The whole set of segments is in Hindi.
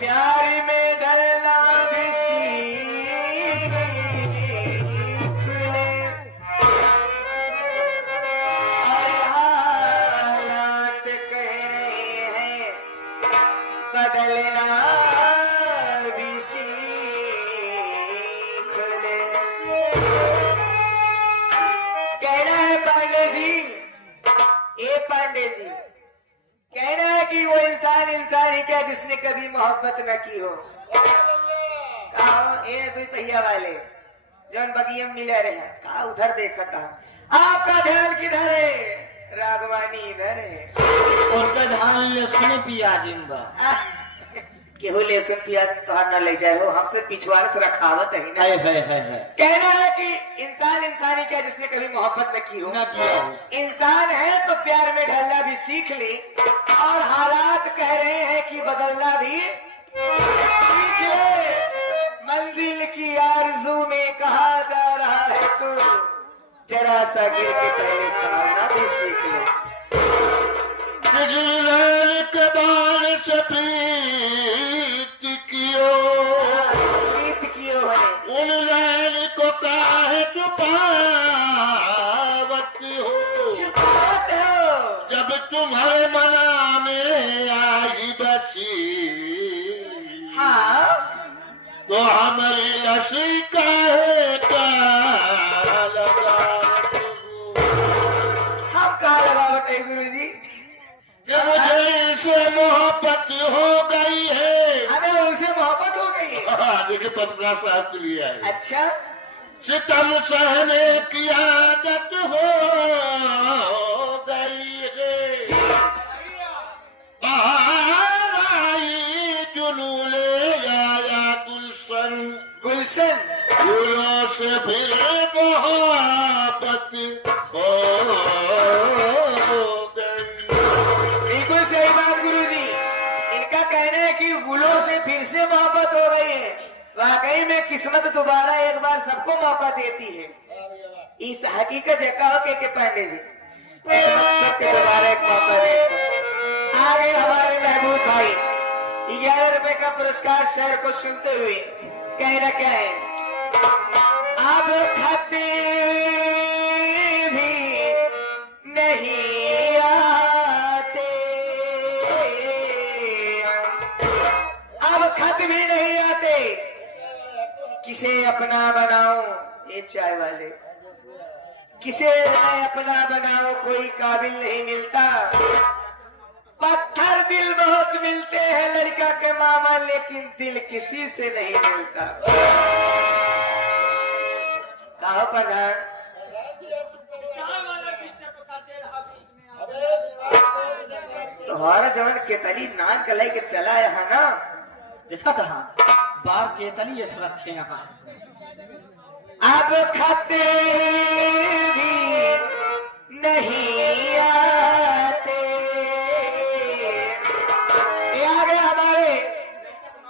प्यार में ढलना भी सीख ले और हालात कह रहे हैं बदलना भी सीख ले। कहना है पांडे जी, ए पांडे जी, कहना है कि वो इंसान ही क्या जिसने कभी मोहब्बत न की हो। कहा ए दुई पहिया वाले जौन बगियम मिले रहे कहा उधर देखा था, आपका ध्यान किधर है? रागवानी इधर है। उनका ध्यान लहसुन प्याजिम बा। केहू लहसुन प्याज तोहार न ले जाए हो, हमसे पिछवाड़े से रखावत है ना। है। कहना है कि इंसान ही क्या जिसने कभी मोहब्बत न की हो। ना किया हो। इंसान है तो प्यार में ढलना भी सीख ले और हालात कह रहे हैं कि बदलना भी सीख ले। मंजिल की आरज़ू में कहा जा रहा है तू जरा सा गिर के पहले संभलना भी सीख ले। के बाल से प्रीत कियो है उन लैल को काहे छुपावत हो। छुपाते हो जब तुम्हारे मना में आई बसी हाँ तो हमारी लसी काहे का लगावत हो। हम कहा लगावत है गुरु जी? कि मुझे इनसे मोहब्बत हो गई है। हमें उनसे मोहब्बत हो गई है। देखिए पत्रकार साहब के लिए आए। अच्छा सितम सहने की आदत हो गई है। आई जुनूले आया गुलशन गुलशन फूलों से फिर मोहब्बत हो गई। बिल्कुल सही बात गुरुजी। इनका कहना है कि गुलों से फिर से मोहब्बत हो गई है। वाकई में किस्मत दोबारा एक बार सबको मौका देती है। इस हकीकत देखा हो के पांडे जी, किस्मत सबके दोबारा एक मौका देती है। आगे हमारे महबूब भाई 11 रुपए का पुरस्कार शेर को सुनते हुए कहना क्या है? अब खाते भी नहीं आते, अब खत भी नहीं आते, किसे अपना बनाओ ये चाय वाले, किसे मैं अपना बनाओ कोई काबिल नहीं मिलता। पत्थर दिल बहुत मिलते हैं लड़का के मामा, लेकिन दिल किसी से नहीं मिलता। कहो प्रधान तुम्हारा जवन केतली नान कलाई के चला है ना, देखा कहा बार केतली ऐसे रखे यहाँ। अब खाते भी नहीं आते। ये आ गए हमारे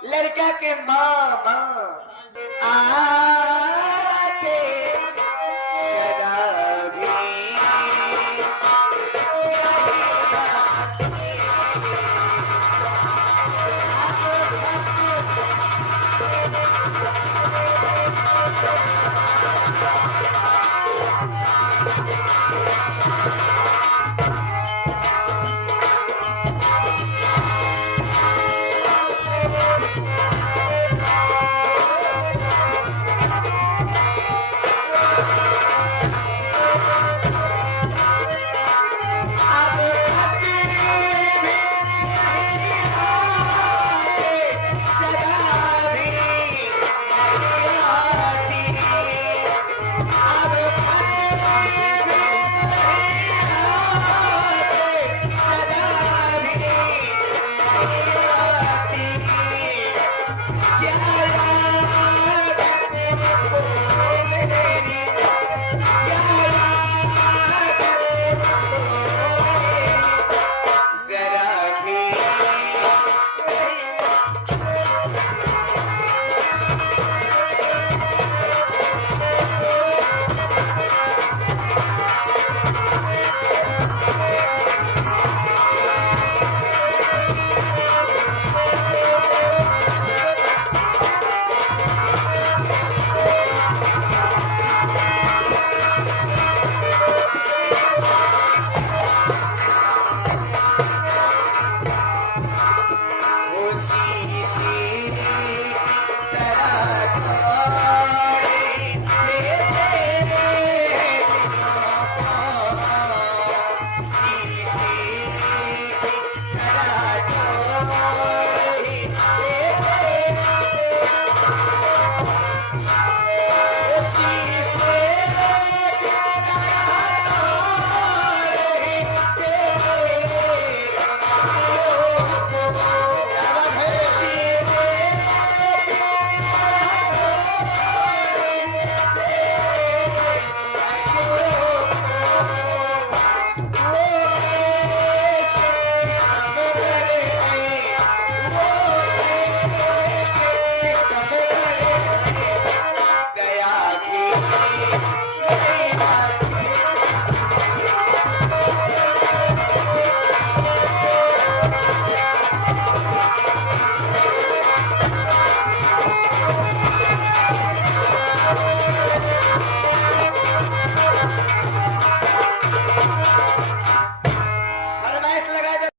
लड़का के मामा